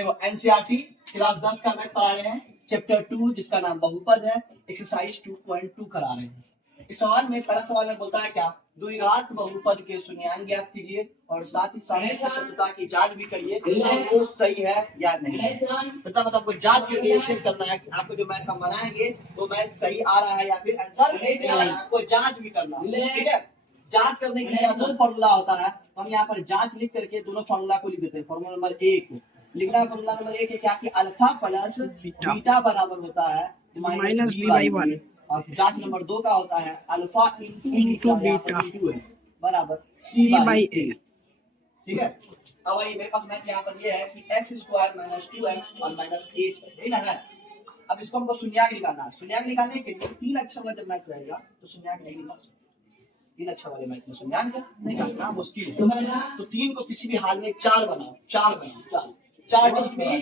देखो NCERT class 10 का math पढ़ा रहे हैं, चैप्टर 2 जिसका नाम बहुपद है, एक्सरसाइज 2.2 करा रहे हैं। इस सवाल में पहला सवाल में बोलता है क्या, द्विघात बहुपद के शून्यांक ज्ञात कीजिए और साथ ही साथ शुद्धता की जांच भी करिए तो वो सही है या नहीं। मतलब आपको जांच करके चेक करना है कि आपको जो मैथ हम बनाएंगे वो मैथ सही आ रहा है या फिर आंसर नहीं आ रहा है, आपको जांच भी करना है। ठीक है, जांच करने के लिए दो फॉर्मूला होता है, हम यहाँ पर जांच लिख करके दोनों फॉर्मूला को लिख देते हैं। फॉर्मूला नंबर 1 लिखना, फॉर्मूला नंबर 1 है क्या कि अल्फा प्लस बीटा बराबर होता है माइनस बी बाई 1, और जांच नंबर 2 का होता है अल्फा इंटू बीटा बराबर सी बाई ए। ठीक है, अब आइए मेरे पास मैथ यहाँ पर ये है कि x स्क्वायर माइनस 2x और माइनस 8 है ना है। अब इसको हमको शून्यांक निकालना है। शून्यांक निकालने के लिए 3 अक्षर वाला जब मैथ रहेगा तो शून्यांक नहीं निकाल सकते। 3 अक्षर वाले मैथ में शून्यांक निकालना मुश्किल है, तो 3 को किसी भी हाल में 4 बनाओ, 4 डिजिट में।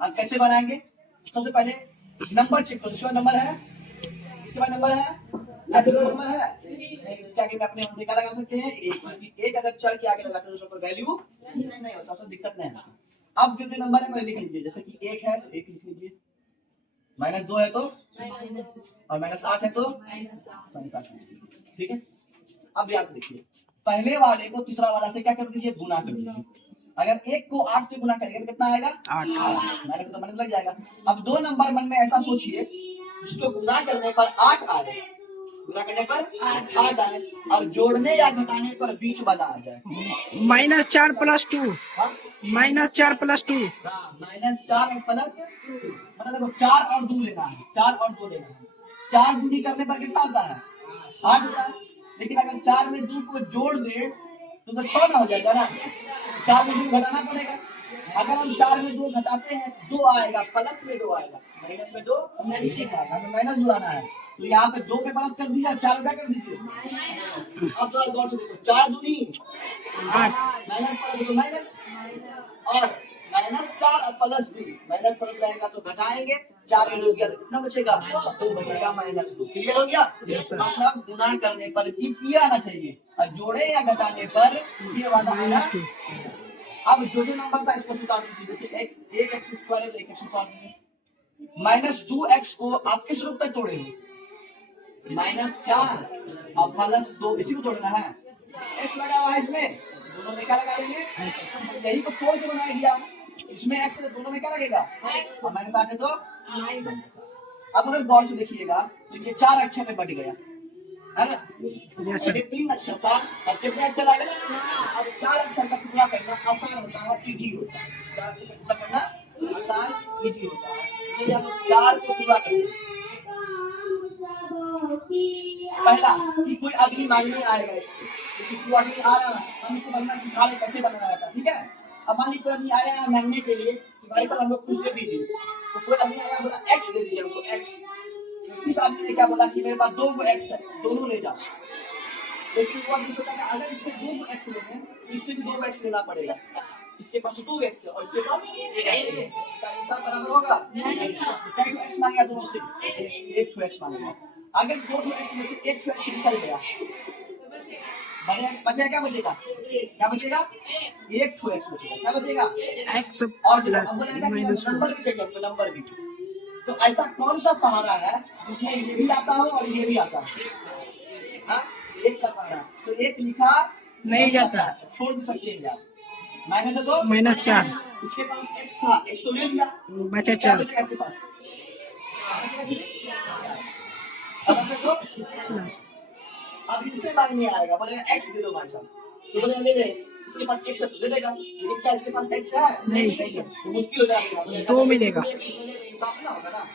अब कैसे बनाएंगे, सबसे पहले नंबर चेक करो, इसके बाद नंबर है, इसके बाद नंबर है, नंबर है नहीं, इसके आगे में अपने से क्या लगा सकते हैं, एक अगर चर के आगे लगाते हैं तो उसका वैल्यू नहीं होता, तो दिक्कत नहीं है। अब जो नंबर है मैं लिख लीजिए, जैसे कि 1 है तो 1 लिख लीजिए, माइनस 2 है तो और माइनस 8 है तो माइनस 8। ठीक है, अब ध्यान से देखिए, पहले वाले को तीसरा वाला से क्या कर दीजिए, गुना कर दीजिए। अगर 1 को 8 से गुना करेंगे तो कितना आएगा, 8। माइनस तो माइनस लग जाएगा। अब 2 नंबर मन में ऐसा सोचिए जिसको गुना करने पर 8 आए, गुना करने पर 8 आए और जोड़ने या घटाने पर बीच वाला आ जाए, -4 + 2, -4 + 2, -4 प्लस 2, मतलब देखो 4 और 2 लेना है, 4 और 2 लेना है। 4 दूनी करने पर कितना होता है, 8 होता है। लेकिन अगर 4 में 2 को जोड़ दे तो 6 ना हो जाएगा ना, 4 में 2 घटाना पड़ेगा। अगर हम 4 में 2 घटाते हैं 2 आएगा, प्लस में 2 आएगा, माइनस में 2 नहीं आएगा, हमें माइनस बुलाना है। तो यहाँ पे 2 पे प्लस कर दीजिए, 4 क्या कर दीजिए। अब थोड़ा गौर से देखो, 4 दूनी 8, माइनस प्लस तो माइनस, और -4 और प्लस 2, माइनस प्लस रहेगा तो घटाएंगे, 4 हो गया तो कितना बचेगा, 2 बचेगा, -2। क्लियर हो गया, मतलब गुना करने पर ये आना चाहिए और जोड़े या घटाने पर ये वाला -2। अब जो नंबर था इसको सुधार दीजिए, जैसे x 1x स्क्वायर है तो 1x सुधार दीजिए, -2x को आप किस रूप में तोड़े, -4 और प्लस 2, इसी को तोड़ना है। x लगा हुआ है इसमें, दोनों में क्या लगा देंगे, यही को तोड़ के बनाया गया, इसमें x है, दोनों में क्या लगेगा, और -8 है तो। अब अगर गौर से देखिएगा तो ये 4 अक्षर में बढ़ गया है ना, ये 3 अक्षर था, अब कितने अक्षर आ गए, अब 4 अक्षर का टुकड़ा करना आसान होता है, इजी होता है। 4 अक्षर का टुकड़ा करना आसान इजी होता है, इसलिए हम 4 को टुकड़ा करते हैं। पहला कि कोई आदमी मांगने आएगा इससे, क्योंकि जो आदमी आ रहा है हम उसको बनना सिखा रहे कैसे बनाया था। ठीक है, अब मान लीजिए कोई आदमी आया है मांगने के लिए कि भाई साहब हमको कुछ दे दीजिए, तो कोई आदमी आया बोला एक्स दे दीजिए हमको एक्स। इस आदमी ने क्या बोला कि मेरे पास 2 एक्स है, दोनों ले जाओ। लेकिन वो आदमी सोचा अगर इससे 2 एक्स लेंगे तो इससे भी 2 एक्स लेना पड़ेगा, इसके पास 2 एक्स है और इसके पास 1 एक्स है, क्या हिसाब बराबर होगा, नहीं एक्स मांगेगा दोनों से, 1 एक्स मांगेगा। अगर 2 एक्स में से 1 एक्स निकल गया, बचेगा क्या बचेगा, क्या बचेगा, 1 एक्स बचेगा, क्या बचेगा x और नंबर भी चाहिए, नंबर भी। तो ऐसा कौन सा पहाड़ा है जिसमें ये भी आता हो और ये भी आता है, हाँ? एक का पहाड़ा, तो एक लिखा नहीं जाता, छोड़ भी सकते हैं आप, माइनस है तो -4, इसके पास x था, x तो ले लिया, बचा 4, इसके पास प्लस अब इनसे मांगने आएगा, बोलेगा x दे दो भाई साहब, तो बोलेगा ले ले, इसके पास x दे देगा, लेकिन क्या इसके पास x है, नहीं है, तो मुश्किल हो जाएगा, 2 मिलेगा, हिसाब ना होगा ना।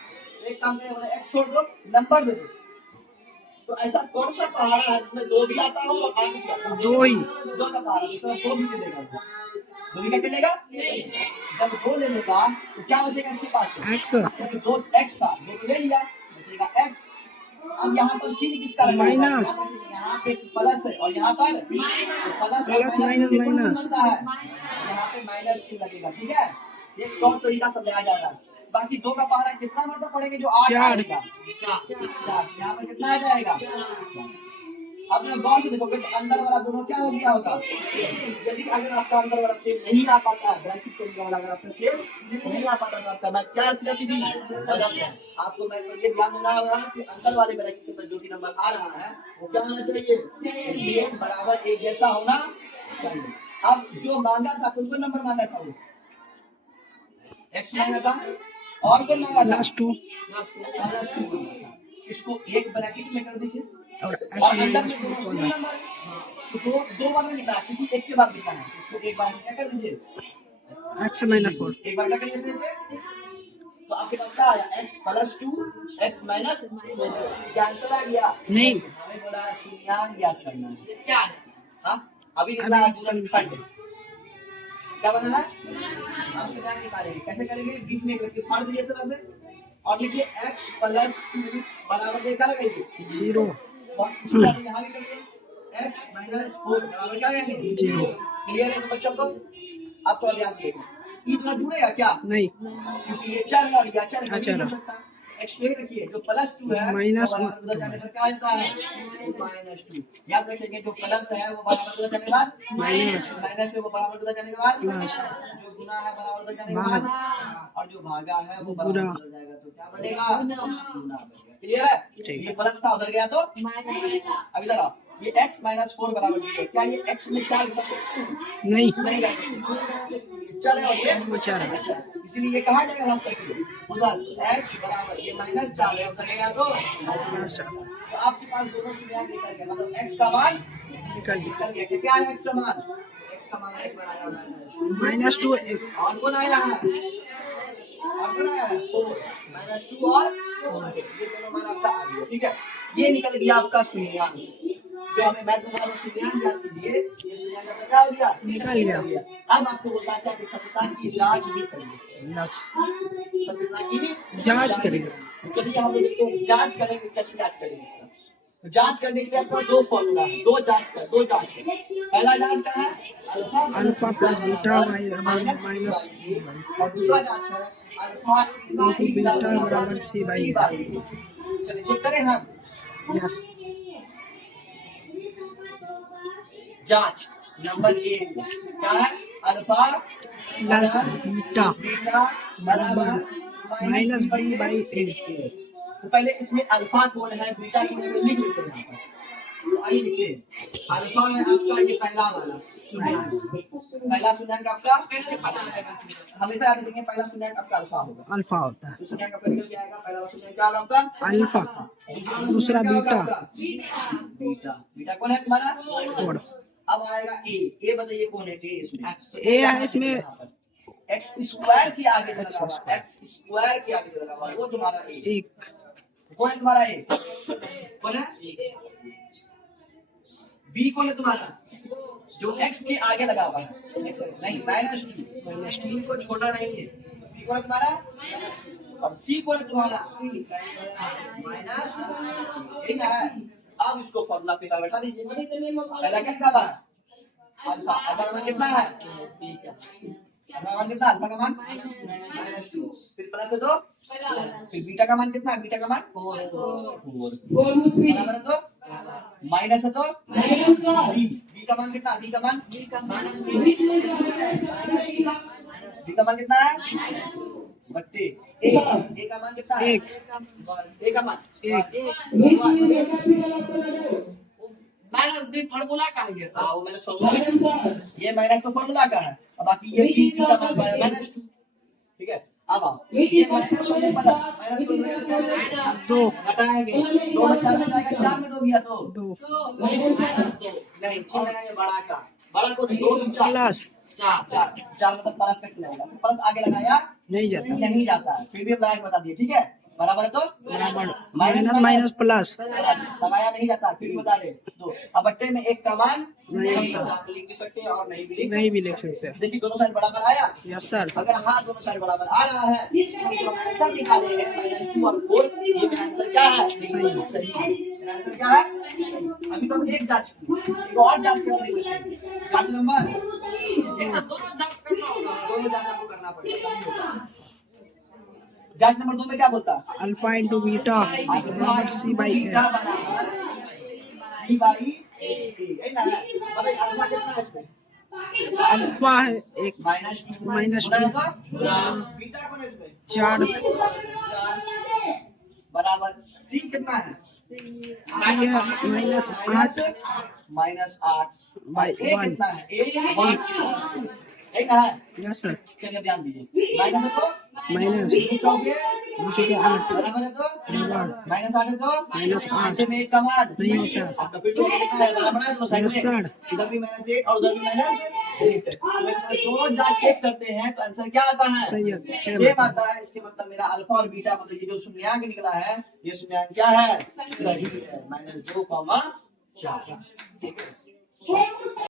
एक काम करें, बोले x छोड़ दो, नंबर दे दो। तो ऐसा कौन सा पहाड़ा है जिसमें 2 भी आता हो और 8 भी आता हो, 2 ही, 2 का पहाड़ा जिसमें 2 भी मिलेगा, 2 भी क्या मिलेगा, जब 2 ले लेगा तो क्या बचेगा इसके पास, x, तो 2 x था, 2 ले लिया, बचेगा x। अब यहाँ पर चिन्ह किसका लगा, माइनस, यहाँ पे प्लस है और यहाँ पर प्लस माइनस बनता है, यहाँ पे माइनस चिन्ह लगेगा। ठीक है, एक और तरीका समझाया जा रहा है। बाकी 2 का पहाड़ा कितना मतलब पड़ेगा, जो 8 आएगा, यहाँ पर कितना आ जाएगा, अब अगर गौर से देखोगे तो अंदर वाला दोनों क्या हो गया होगा। यदि अगर आपका अंदर वाला सेम नहीं आ पाता है, ब्रैकेट के अंदर वाला अगर आपका सेम नहीं आ पाता तो आपका मैथ क्या सीधा सीधी हो जाता है। आपको मैथ में ये ध्यान देना होगा कि अंदर वाले ब्रैकेट के अंदर जो भी नंबर आ रहा है वो क्या होना चाहिए, सेम बराबर एक जैसा होना चाहिए। अब जो मांगा था कौन कौन नंबर मांगा था, वो एक्स मांगा था और कौन मांगा था +2 इसको एक ब्रैकेट में कर दीजिए और और x अंदर माइनस में दोनों 4 सेम नंबर तो दो बार में लिखना है, किसी एक के बाद लिखना है। इसको एक बार में क्या कर दीजिए, x माइनस 4 एक बार क्या करिए इसे, तो आपके पास क्या आया x प्लस 2 x माइनस क्या आंसर आ गया नहीं। हमें बोला है शून्यांक ज्ञात करना है क्या हाँ अभी निकला है अभी गुणनखंड क्या बनाना है, हम शून्यांक निकालेंगे। कैसे करेंगे, बीच में एक रखिए फाड़ दीजिए इस तरह से और लिखिए x प्लस 2 बराबर क्या लगाइए 0 और इसी तरह से यहाँ भी करिए x माइनस 4 बराबर क्या आएंगे 0। क्लियर है बच्चों को। अब तो ध्यान से देखो ई दोनों जुड़ेगा क्या, नहीं क्योंकि ये चल और ये चल अच्छा नहीं हो सकता। x पे रखिए जो प्लस 2 है माइनस वो बराबर उधर जाने पर क्या आता है माइनस 2। याद रखिएगा जो प्लस है वो बराबर उधर जाने के बाद माइनस माइनस है वो बराबर उधर जाने के बाद प्लस जो गुना है बराबर उधर जाने के बाद और जो भागा है वो बराबर गुना। उधर जाएगा तो क्या बनेगा गुना बनेगा। क्लियर है, ठीक। ये प्लस था उधर गया तो अब इधर आओ ये x माइनस 4 बराबर 0 क्या ये x में 4 घटा सकते हैं नहीं नहीं जाएगा चले और ये वो 4 है इसीलिए ये कहा जाएगा हम करके उधर x बराबर ये माइनस 4 है उधर गया तो +4 तो आपके पास दोनों शून्यांक निकल गया मतलब x का मान निकल गया निकल गया क्या आया x का मान x बनाया -2 1 और कौन आया है और कौन आया है -2 और ये दोनों मान आपका आ गया ठीक है। ये निकल गया आपका शून्यांक जो हमें मैथ में बोला शून्यांक याद कीजिए ये शून्यांक का क्या हो गया निकल गया। अब आपको बोलता है कि सत्यता की जांच भी करिए यस सत्यता की जांच करेंगे। चलिए हम लोग देखते हैं जांच करेंगे कैसे जांच करेंगे। तो जांच करने के लिए आपको दो फॉर्मूला है दो जांच है। पहला जांच क्या है अल्फा प्लस बीटा माइनस और दूसरा जांच है अल्फा बीटा बराबर c बाई चलिए चेक करें हम यस जांच नंबर 1 क्या है अल्फा प्लस बीटा बराबर माइनस b बाई a। तो पहले इसमें अल्फा कौन है बीटा कौन है लिख लेते हैं यहाँ पर। तो आइए लिखिए अल्फा है आपका ये पहला वाला शून्यांक पहला शून्यांक आपका कैसे पता लगेगा हमेशा याद रखेंगे पहला शून्यांक आपका अल्फा होगा अल्फा होता है तो शून्यांक आपका निकल के आएगा पहला वाला शून्यांक क्या होगा आपका अल्फा दूसरा बीटा बीटा बीटा कौन है तुम्हारा 4 अब आएगा ए बताइए कौन है ए इसमें a है इसमें एक्स स्क्वायर के आगे जो लगा हुआ एक्स स्क्वायर के आगे जो लगा हुआ वो तुम्हारा ए 1 कौन है तुम्हारा ए कौन है बी कौन है तुम्हारा जो एक्स के आगे लगा हुआ है X नहीं -2 को छोटा नहीं है बी कौन है तुम्हारा और सी कौन है तुम्हारा माइनस ठीक है। अब इसको फॉर्मूला पे का बैठा दीजिए पहला क्या लिखा हुआ है अल्फा अल्फा का मान कितना है अल्फा का मान कितना अल्फा का मान -2 फिर प्लस है तो फिर बीटा का मान कितना है बीटा का मान 4 बराबर है तो माइनस है तो बी का मान कितना बी का मान बी का मान कितना है बट्टे ए का मान कितना है ए का मान 1 -b फार्मूला का है ये हाँ वो माइनस फॉर्मूला ये माइनस तो फॉर्मूला का है और बाकी ये बी का मान -2 ठीक है। अब आओ ये माइनस और प्लस माइनस 2 घटाएंगे 2 में 4 में जाएगा 4 में 2 गया तो 2 नहीं लगाएंगे बड़ा को 2 प्लस 4 मतलब प्लस कट जाएगा प्लस आगे लगाया नहीं जाता है फिर भी अपना बता दिए ठीक है बराबर है तो बराबर माइनस प्लस लगाया नहीं जाता फिर भी बता दे दो अब बट्टे में एक का मान नहीं होता। आप लिख भी सकते हैं और नहीं भी लिख सकते। देखिए दोनों साइड बराबर आया यस सर अगर हाँ दोनों साइड बराबर आ रहा है तो हम आंसर निकाले हैं -2 और 4 ये मेरा आंसर क्या है सही मेरा आंसर क्या है अभी तो हम एक जांच एक और जांच करके देख लेते हैं जांच नंबर दोनों जांच करना होगा दोनों जांच आपको करना पड़ेगा। जांच नंबर 2 में क्या बोलता है अल्फा इंटू बीटा बराबर c by a। B by A ना मतलब अल्फा कितना है इसमें अल्फा है एक -2 -2 बीटा कौन है इसमें 4 बराबर सी कितना है -8 -8 by ए 1 कितना है ए एक ना है यस सर चलिए ध्यान दीजिए माइनस है तो माइनस चौके हो चुके 8 बराबर है तो बराबर -8 है तो -8 नीचे में एक का मान नहीं होता आपका फिर से कितना है बराबर है तो साइड यस में सर इधर भी -8 और उधर भी -8 तो इसमें दो जांच चेक करते हैं तो आंसर क्या आता है सही है सेम आता है इसके मतलब मेरा अल्फा और बीटा मतलब ये जो शून्यांक निकला है ये शून्यांक क्या है सही है -2, 4 ठीक है